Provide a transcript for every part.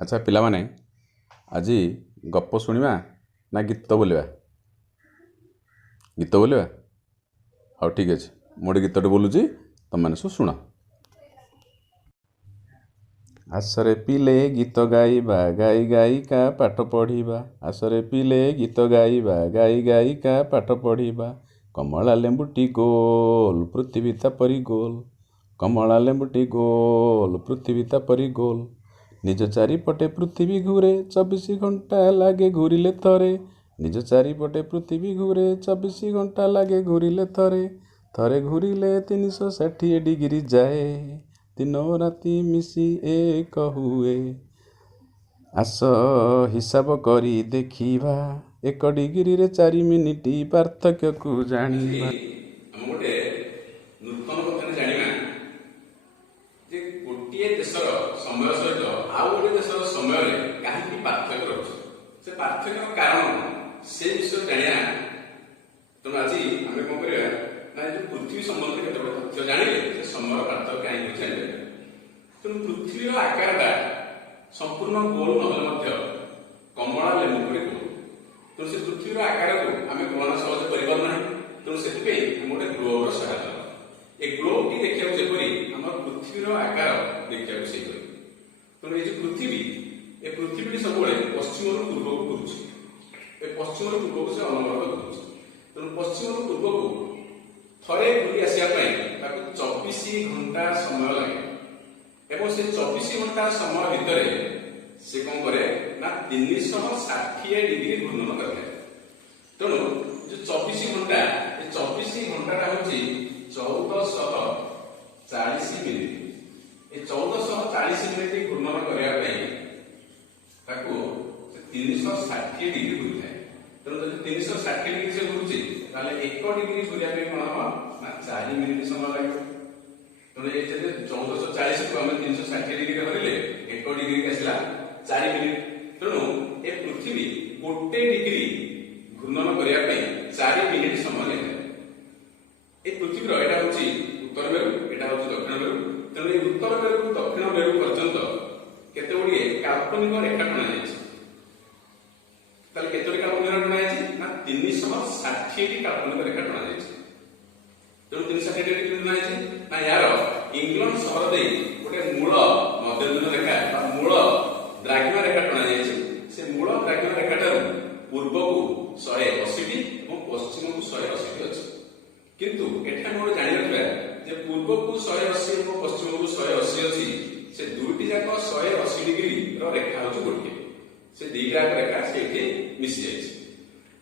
ଆଚ୍ଛା ପିଲାମାନେ, ଆଜି ଗପ ଶୁଣିବା ନା ଗୀତ ବୋଲିବା? ଗୀତ ବୋଲିବା? ହଉ ଠିକ୍ ଅଛି, ମୁଁ ଗୋଟେ ଗୀତଟେ ବୋଲୁଛି, ତମମାନେ ସବୁ ଶୁଣ। ଆସରେ ପିଲେ ଗୀତ ଗାଇବା, ଗାଇ ଗାଇକା ପାଠ ପଢ଼ିବା। ଆସରେ ପିଲେ ଗୀତ ଗାଇବା, ଗାଇ ଗାଇକା ପାଠ ପଢ଼ିବା। କମଳା ଲେମ୍ବୁଟି ଗୋଲ, ପୃଥିବୀ ତାପରି ଗୋଲ। କମଳା ଲେମ୍ବୁଟି ଗୋଲ, ପୃଥିବୀ ତାପରି ଗୋଲ। ନିଜ ଚାରିପଟେ ପୃଥିବୀ ଘୁରେ, 24 ଘଣ୍ଟା ଲାଗେ ଘୁରିଲେ ଥରେ। ନିଜ ଚାରିପଟେ ପୃଥିବୀ ଘୁରେ, 24 ଘଣ୍ଟା ଲାଗେ ଘୁରିଲେ ଥରେ। ଥରେ ଘୁରିଲେ 360 ଡିଗ୍ରୀ ଯାଏ, ଦିନ ରାତି ମିଶି ଏକ ହୁଏ। ଆସ ହିସାବ କରି ଦେଖିବା, 1 ଡିଗ୍ରୀରେ 4 ମିନିଟ୍ ପାର୍ଥକ୍ୟକୁ ଜାଣିବା। ଆମେ ଗୋଟେ ନୂତନ କଥାରେ ଜାଣିବା ଯେ ଗୋଟିଏ ଦେଶର ସମୟ ସହିତ ଆଉ ଗୋଟିଏ ଦେଶର ସମୟରେ କାହିଁକି ପାର୍ଥକ୍ୟ ରହୁଛି, ସେ ପାର୍ଥକ୍ୟର କାରଣ ସେ ବିଷୟରେ ଜାଣିବା। ତେଣୁ ଆଜି ଆମେ କଣ କରିବା ନା ଯୋଉ ପୃଥିବୀ ସମ୍ବନ୍ଧରେ କେତେ ଗୁଡ଼େ ତଥ୍ୟ ଜାଣିଲେ ସେ ସମୟର ପାର୍ଥକ୍ୟ କାହିଁକି ଜାଣିପାରିବା। ତେଣୁ ପୃଥିବୀର ଆକାରଟା ସମ୍ପୂର୍ଣ୍ଣ ଗୋଲ ନହେଲେ ମଧ୍ୟ କମଳା ଲେମ୍ବୁ ପରି ଗୋଲ। ତେଣୁ ସେ ପୃଥିବୀର ଆକାରକୁ ଆମେ ଗଣନା ସହଜେ କରିପାରୁନାହିଁ। ତେଣୁ ସେଥିପାଇଁ ଆମେ ଗୋଟେ ଗ୍ଲୋବର ସହାୟତା ନେବା। ଏ ଗ୍ଲୋବଟି ଦେଖିବାକୁ ଯେପରି ଆମର ପୃଥିବୀର ଆକାର ଦେଖିବାକୁ ସେହିପରି। ତେଣୁ ଏ ଯୋଉ ପୃଥିବୀଟି ସବୁବେଳେ ପଶ୍ଚିମରୁ ପୂର୍ବକୁ ଘୁରୁଛି। ଏ ପଶ୍ଚିମରୁ ପୂର୍ବକୁ ସେ ଅନବରତ ଘୁରୁଛି। ତେଣୁ ପଶ୍ଚିମରୁ ପୂର୍ବକୁ ଥରେ ଘୁରି ଆସିବା ପାଇଁ ତାକୁ 24 ଘଣ୍ଟା ସମୟ ଲାଗେ ଏବଂ ସେ 24 ଘଣ୍ଟା ସମୟ ଭିତରେ ସେ କଣ କରେ ନା 360 ଡିଗ୍ରୀ ଘୂର୍ଣ୍ଣନ କରିଥାଏ। ତେଣୁ ଯୋଉ 24 ଘଣ୍ଟା, ଏ 24 ଘଣ୍ଟାଟା ହଉଛି 1440 ମିନିଟ୍। ଏ 1440 ମିନିଟ୍ ଘୂର୍ଣ୍ଣନ କରିବା ପାଇଁ ତାକୁ 360 ଡିଗ୍ରୀ ଘୁରିଥାଏ। ତେଣୁ ଯଦି 360 ଡିଗ୍ରୀ ସେ ଘୁରୁଛି, ତାହେଲେ 1 ଡିଗ୍ରୀ ଘୁରିବା ପାଇଁ କଣ ହବ ନା 4 ମିନିଟ୍ ସମୟ ଲାଗିବ। ତେଣୁ ଏଇ 1440 କୁ ଆମେ 360 ଡିଗ୍ରୀରେ ହରିଲେ 1 ଡିଗ୍ରୀ ଆସିଲା 4 ମିନିଟ୍। ତେଣୁ ଏ ପୃଥିବୀ 1 ଡିଗ୍ରୀ ଘୂର୍ଣ୍ଣନ କରିବା ପାଇଁ 4 ମିନିଟ୍ ସମୟ ଲାଗିଥାଏ। ଏ ପୃଥିବୀର ଏଇଟା ହଉଛି ଉତ୍ତର ମେରୁ, ଏଇଟା ହଉଛି ଦକ୍ଷିଣ ମେରୁ। ତେଣୁ এই ଉତ୍ତର ମେରୁ ଦକ୍ଷିଣ ମେରୁ ପର୍ଯ୍ୟନ୍ତ କେତେ ଗୁଡ଼ିଏ କାଳ୍ପନିକ ରେଖା ଟଣାଯାଇଛି। ତାହେଲେ କେତୋଟି କାଳ୍ପନିକ ରେଖା ଟଣାଯାଇଛି ନା 360ଟି କାଳ୍ପନିକ ରେଖା ଟଣାଯାଇଛି। ତେଣୁ 360 ଡିଗ୍ରୀ ଟଣାଯାଇଛି ନା ୟାର ଇଂଲଣ୍ଡ ସହର ଦେଇ ଗୋଟେ ମୂଳ ମଧ୍ୟବିନ୍ଦୁ ରେଖା ବା ମୂଳ ଦ୍ରାଘିମା ରେଖା ଟଣାଯାଇଛି। ସେ ମୂଳ ଦ୍ରାଘିମା ରେଖାଠାରୁ ପୂର୍ବକୁ 180ଟି ଏବଂ ପଶ୍ଚିମକୁ 180ଟି ଅଛି। କିନ୍ତୁ ଏଠି ଆମେ ଗୋଟେ ଜାଣି ରଖିବା ଯେ ପୂର୍ବକୁ 180 ଏବଂ ପଶ୍ଚିମକୁ 180 ଅଛି, ସେ ଦୁଇଟି ଯାକ 180 ଡିଗ୍ରୀର ରେଖା ହେଉଛି ଗୋଟିଏ। ସେ ଦିଟା ରେଖା ସେଇଠି ମିଶି ଯାଇଛି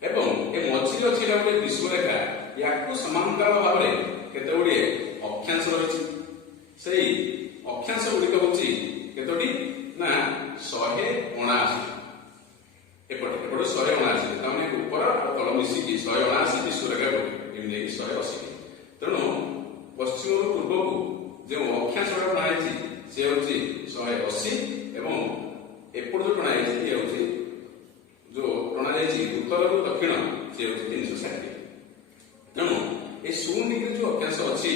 ଏବଂ ଏ ମଝିରେ ଅଛି ଗୋଟେ ବିଷୁବରେଖା। ୟାକୁ ସମାନ୍ତରାଳ ଭାବରେ କେତେ ଗୁଡ଼ିଏ ଅକ୍ଷାଂଶ ରହିଛି। ସେଇ ଅକ୍ଷାଂଶ ଗୁଡ଼ିକ ହେଉଛି କେତୋଟି ନା 179। ଏପଟେ 179, ତାମାନେ ଉପର ଆଉ ତଳ ମିଶିକି 179 ବିଷୁବରେଖା ଗୋଟେ, ଏମିତି 180। ତେଣୁ ପଶ୍ଚିମରୁ ପୂର୍ବକୁ ଯେଉଁ ଅକ୍ଷାଂଶଟା ଟଣାଯାଇଛି ସେ ହେଉଛି 180 ଏବଂ ଏପଟ ଯୋଉ ଟଣାଯାଇଛି ଇଏ ହେଉଛି ଯୋଉ ଟଣାଯାଇଛି ଉତ୍ତରରୁ ଦକ୍ଷିଣ ସେ ହେଉଛି 360। ତେଣୁ ଏ 0 ଡିଗ୍ରୀ ଯୋଉ ଅକ୍ଷାଂଶ ଅଛି,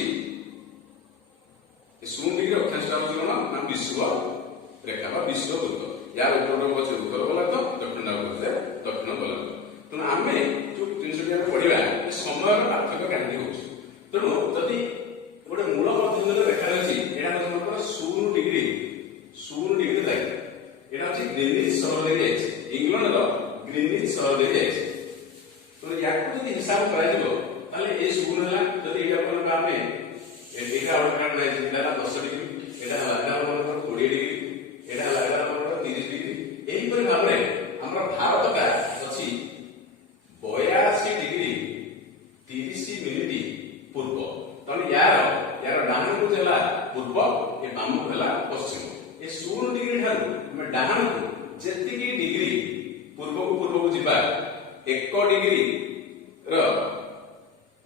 ଏ 0 ଡିଗ୍ରୀ ଅକ୍ଷାଂଶଟା ହେଉଛି କଣ ନା ବିଷୁବ ରେଖା ବା ବିଷୁବ ବୃତ୍ତ। ୟାର ଉପରଟା ହେଉଛି ଉତ୍ତର ଗୋଲାର୍ଦ୍ଧ, ଦକ୍ଷିଣଟା ହେଉଛି ଦକ୍ଷିଣ ଗୋଲାର୍ଦ୍ଧ। ତେଣୁ ଆମେ ଯୋଉ ଜିନିଷଟି ଆମେ ପଢିବା ଏ ସମୟର ପାର୍ଥକ୍ୟ କାହିଁକି ହେଉଛି। ତେଣୁ ଯଦି ଗୋଟେ ମୂଳ ମଧ୍ୟବିନ୍ଦୁ ରେଖା ଅଛି, ଏଇଟା ହେଉଛି 0 ଡିଗ୍ରୀ ଲାଗେ। ଏଇଟା ହେଉଛି ଗ୍ରୀନିଚ୍ ସହର ଦେଇ ଯାଇଛି, ଇଂଲଣ୍ଡର ଗ୍ରୀନିଚ୍ ସହର ଦେଇ ଯାଇଛି। ତେଣୁ ୟାକୁ ଯଦି ହିସାବ କରାଯିବ ତାହେଲେ ଏ 0 ହେଲା, ଯଦି ଏଇଟା ଆମେ ଏଇଟା ଗୋଟେ କାରଣ ଯାଇଛି, ଏଇଟା ହେଲା 10 ଡିଗ୍ରୀ, ଏଇଟା ହେଲା 20 ଡିଗ୍ରୀ, ଏଇଟା ହେଲା 30 ଡିଗ୍ରୀ। ଏହିପରି ଭାବରେ ଆମର ଭାରତଟା ଅଛି 82 ଡିଗ୍ରୀ 30 ମିନିଟ୍ ପୂର୍ବ। ତେଣୁ ୟାର ଡାହାଣକୁ ହେଲା ପୂର୍ବ, ଏ ବାମକୁ ହେଲା ପଶ୍ଚିମ। ଏ 0 ଡିଗ୍ରୀ ଠାରୁ ଆମେ ଡାହାଣକୁ ଯେତିକି ଡିଗ୍ରୀ ପୂର୍ବକୁ ଯିବା 1 ଡିଗ୍ରୀ ର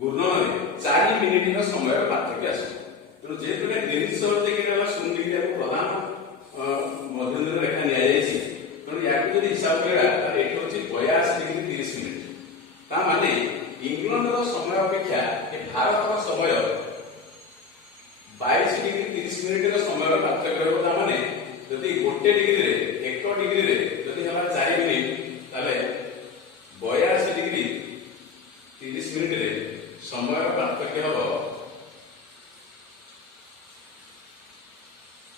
ଘୂର୍ଣ୍ଣନରେ 4 ମିନିଟ୍ର ସମୟର ପାର୍ଥକ୍ୟ ଆସିବ। ତେଣୁ ଯେହେତୁ ଗ୍ରୀନିଚ୍ ସହର ଦେଇକି 0 ଡିଗ୍ରୀ ପ୍ରଧାନ ମଧ୍ୟବିନ୍ଦୁ ରେଖା ନିଆଯାଇଛି, ତେଣୁ ୟାକୁ ଯଦି ହିସାବ କରିବା ତାହେଲେ ଏଠି ହେଉଛି 82 ଡିଗ୍ରୀ 30 ମିନିଟ୍। ତା ମାନେ ଇଂଲଣ୍ଡର ସମୟ ଅପେକ୍ଷା ଏ ଭାରତର ସମୟ 22 ଡିଗ୍ରୀ 30 ମିନିଟ୍ର ସମୟର ପାର୍ଥକ୍ୟ ରହିବ। ତା ମାନେ ଯଦି 1 ଡିଗ୍ରୀରେ 1 डिग्री रे जदि हला 4 मिनिट ताले 82 डिग्री 30 मिनिट रे समय पार्थक्य हबो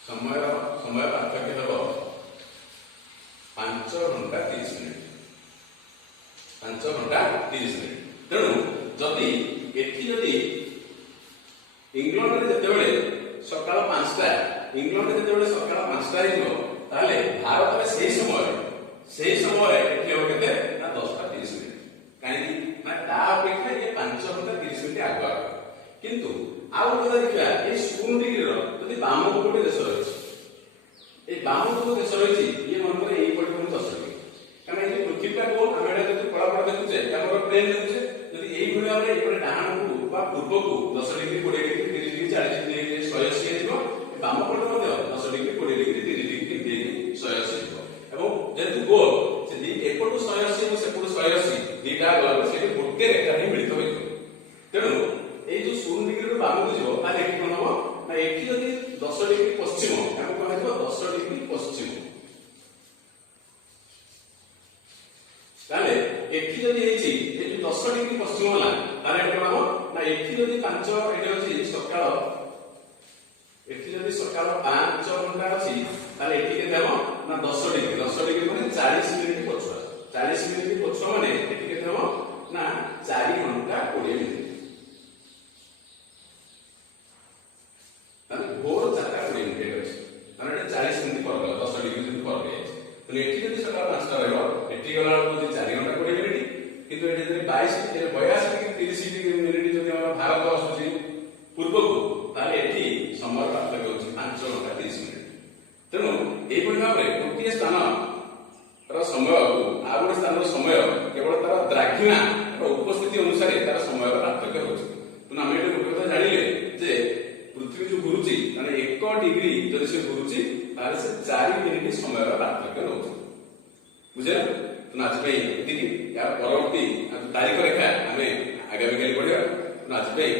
समय पार्थक्य हबो 5 घंटा 30 मिनिट 5 घंटा 30 मिनिट। तेणु जदि एठी जदि इंग्लैंड रे जेतेबेले सकाळ 5टा इंग्लैंड रे जेतेबेले सकाळ 5टा हेइलो ताले भारत रे सेही समय एठी हो केते ना 10टा 30 मिनिट काहे ना ता अपेक्षा ये 5 घंटा 30 मिनिट आगुआ। किंतु आउ गोटे देखिया ए 0 डिग्री रो जदि बामको गोटे देश रहिछि ए बामको जो देश रहिछि ये मन करे एई पटे 10 डिग्री काहे ये पृथ्वीटा को आमेडा जदि पळा पळा देखुछे हमर प्लेन देखुछे जदि एई भलिया रे एपटे डाहाणକୁ ବା ପୂର୍ବକୁ 10 डिग्री 20 डिग्री 30 डिग्री 40 डिग्री 180 हेजिबो बाम पटे ମଧ୍ୟ 10 डिग्री 20 डिग्री 30 डिग्री 180 हेजिबो ଏବଂ जेतु गोल से दी एपटु 180 এবং सेपटु 180 दिटा गला से गोटे रेखा हि मिलित होइबो। तेणु ए जो 0 डिग्री रो बामକୁ ଯିବ ତାହେଲେ ଏଠି कोन हबो ना एठी जदि 10 डिग्री पश्चिम हम कोन हेजिबो 10 डिग्री पश्चिम ताले एठी जदि हेछि ए जो 10 डिग्री पश्चिम होला ताले एठी कोन हबो ना एठी जदि 5 एठी अछि सकाळ एठी जदि सकाळ 5 घंटा अछि ताले एठी के देबो ना 10 डिग्री माने 40 मिनिट पछुआ 40 मिनिट पछुआ माने एठी के देबो ना 4 घंटा 20 मिनिट ताले भोर 4टा 20 मिनिट अछि ताले 40 मिनिट पर 10 डिग्री जदि पर गए तो एठी जदि सकाळ 5टा रहबो एठी गला 4 घंटा 20 मिनिट किंतु एठी जदि 22 डिग्री 30 मिनिट जदि हमरा भारत आସୁଛି ପୂର୍ବକୁ ତାହେଲେ ଏଠି ସମୟ ପାର୍ଥକ୍ୟ ହେଉଛି 5 ଘଣ୍ଟା 30 ମିନିଟ। ତେଣୁ ଏଇଭଳି ଭାବରେ ଗୋଟିଏ ସ୍ଥାନର ସମୟକୁ ଆଉ ଗୋଟେ ସ୍ଥାନର ସମୟ କେବଳ ତାର ଦ୍ରାଘିମାର ଉପସ୍ଥିତି ଅନୁସାରେ ତାର ସମୟର ପାର୍ଥକ୍ୟ ହେଉଛି। ତେଣୁ ଆମେ ଏଠି ଗୋଟେ କଥା ଜାଣିଲେ ଯେ ପୃଥିବୀ ଯୋଉ ଘୁରୁଛି ମାନେ 1 डिग्री ଯଦି ସେ ଘୁରୁଛି ତାହେଲେ ସେ 4 ମିନିଟ ସମୟର ପାର୍ଥକ୍ୟ ରହୁଛି। ବୁଝିଲେ? ତେଣୁ ଆଜି ପାଇଁ ଏତିକି। ୟାର ପରବର୍ତ୍ତୀ ତାରିଖ ରେଖା ଆମେ ଆଗାମୀ କାଲି ପଢିବା। ତେଣୁ ଆଜି ପାଇଁ